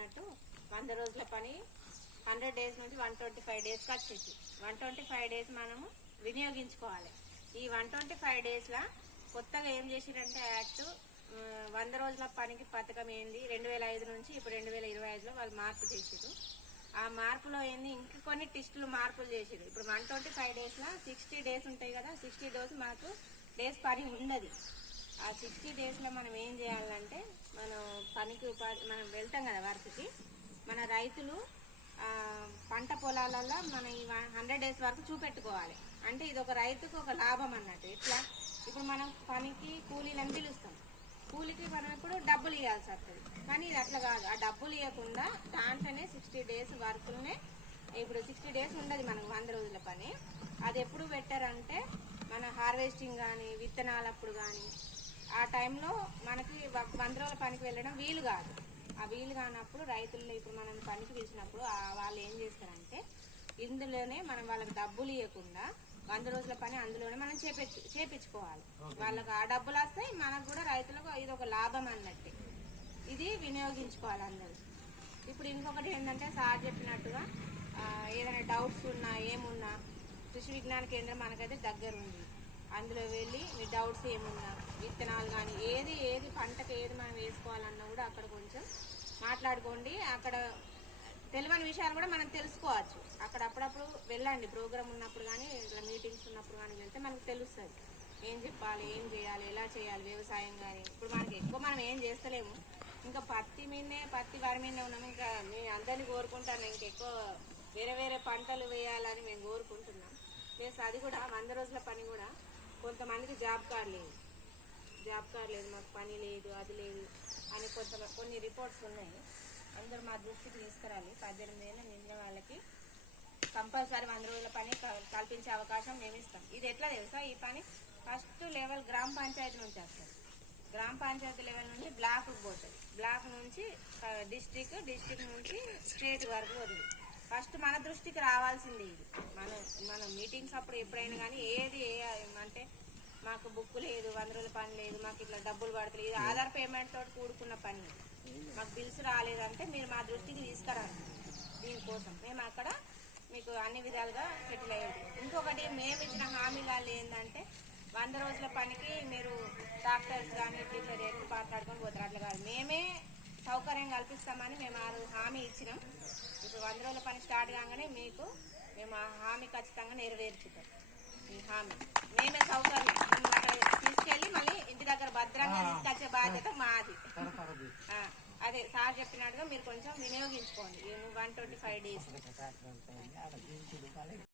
చెప్పినట్టు 100 రోజుల పని 100 డేస్ నుంచి 125 డేస్కి వచ్చేసి 125 డేస్ మనము వినియోగించుకోవాలి. ఈ 125 డేస్లో కొత్తగా ఏం చేసిరంటే యాక్ట్ 100 రోజుల పనికి పథకం ఏంది 2005 నుంచి ఇప్పుడు 2025లో వాళ్ళు మార్పు చేసిరు. ఆ మార్పులో ఏంది ఇంకా కొన్ని టెస్టులు మార్పులు చేసిరు. ఇప్పుడు 125 డేస్లో 60 డేస్ ఉంటాయి కదా, 60 డేస్ మనకు డేస్ పని ఉండదు. ఆ 60 డేస్లో మనం ఏం చేయాలంటే మనం పనికి మనం వెళ్తాం కదా వర్క్కి, మన రైతులు పంట పొలాలలో మన ఈ 100 డేస్ వరకు చూపెట్టుకోవాలి. అంటే ఇది ఒక రైతుకు ఒక లాభం అన్నట్టు. ఇట్లా ఇప్పుడు మనం పనికి కూలీలను పిలుస్తాం, కూలికి మనం ఇప్పుడు డబ్బులు ఇవ్వాల్సి వస్తుంది. కానీ ఇది అట్లా కాదు, ఆ డబ్బులు ఇవ్వకుండా దాంట్లోనే 60 డేస్ వర్కులనే ఇప్పుడు 60 డేస్ ఉండదు మనకు 100 రోజుల పని. అది ఎప్పుడు పెట్టారంటే మన హార్వెస్టింగ్ కానీ విత్తనాలప్పుడు కానీ ఆ టైంలో మనకి 100 రోజుల పనికి వెళ్ళడం వీలు కాదు. ఆ వీలు కానప్పుడు రైతుల్లో ఇప్పుడు మనం పనికి పిలిచినప్పుడు వాళ్ళు ఏం చేస్తారంటే ఇందులోనే మనం వాళ్ళకి డబ్బులు ఇవ్వకుండా 100 రోజుల పని అందులోనే మనం చేపించుకోవాలి. వాళ్ళకి ఆ డబ్బులు వస్తాయి, మనకు కూడా రైతులకు ఇది ఒక లాభం అన్నట్టే. ఇది వినియోగించుకోవాలి అందరూ. ఇప్పుడు ఇంకొకటి ఏంటంటే సార్ చెప్పినట్టుగా ఏదైనా డౌట్స్ ఉన్నా ఏమున్నా కృషి విజ్ఞాన కేంద్రం మనకైతే దగ్గర ఉంది. అందులో వెళ్ళి మీ డౌట్స్ ఏమున్నా విత్తనాలు కానీ ఏది పంటకు ఏది మనం వేసుకోవాలన్నా కూడా అక్కడ కొంచెం మాట్లాడుకోండి. అక్కడ తెలియని విషయాలు కూడా మనం తెలుసుకోవచ్చు. అక్కడ అప్పుడప్పుడు వెళ్ళండి, ప్రోగ్రామ్ ఉన్నప్పుడు కానీ ఇట్లా మీటింగ్స్ ఉన్నప్పుడు కానీ వెళ్తే మనకు తెలుస్తుంది ఏం చెప్పాలి, ఏం చేయాలి, ఎలా చేయాలి వ్యవసాయం. కానీ ఇప్పుడు మనకి ఎక్కువ మనం ఏం చేస్తలేము, ఇంకా పత్తి వరి మీదనే ఉన్నాము. ఇంకా మేము అందరినీ కోరుకుంటాను ఇంకెక్కువ వేరే పంటలు వేయాలని మేము కోరుకుంటున్నాం. ప్లస్ అది కూడా 100 రోజుల పని కూడా కొంతమందికి జాబ్ కార్డు లేదు, మాకు పని లేదు అది లేదు అని కొన్ని రిపోర్ట్స్ ఉన్నాయి. అందరూ మా దృష్టికి తీసుకురాలి. 18 ఏళ్ళ నిండిన వాళ్ళకి కంపల్సరీ 100 రోజుల పని కల్పించే అవకాశం మేము ఇస్తాం. ఇది ఎట్లా తెలుసా, ఈ పని ఫస్ట్ లెవెల్ గ్రామ పంచాయతీ నుంచి వస్తుంది. గ్రామ పంచాయతీ లెవెల్ నుంచి బ్లాక్కి పోతుంది, బ్లాక్ నుంచి డిస్టిక్ నుంచి స్టేట్ వరకు వదిలి ఫస్ట్ మన దృష్టికి రావాల్సింది. ఇది మన మీటింగ్స్ అప్పుడు ఎప్పుడైనా కానీ ఏది అంటే మాకు బుక్ లేదు, 100 రోజుల పని లేదు, మాకు ఇట్లా డబ్బులు పడతలేదు, ఇది ఆధార్ పేమెంట్ తోటి కూడుకున్న పని, మాకు బిల్స్ రాలేదంటే మీరు మా దృష్టికి తీసుకురాలి. దీనికోసం మేము అక్కడ మీకు అన్ని విధాలుగా సెటిల్ అయ్యేది. ఇంకొకటి మేము ఇచ్చిన హామీలు ఏంటంటే 100 రోజుల పనికి మీరు డాక్టర్స్ కానీ ఇట్లా రేట్లు మాట్లాడుకొని పోతారు, అట్లా కాదు, మేమే సౌకర్యం కల్పిస్తామని మేము ఆ హామీ ఇచ్చినాం. ఇప్పుడు 100 రోజుల పని స్టార్ట్ కాగానే మీకు మేము ఆ హామీ ఖచ్చితంగా నెరవేర్చుతాం. ఈ హామీ మేమే సౌకర్యం తీసుకెళ్ళి మళ్ళీ ఇంటి దగ్గర భద్రంగా తీసుకొచ్చే బాధ్యత మాది. అదే సార్ చెప్పినట్టుగా మీరు కొంచెం వినియోగించుకోండి 125 డేస్.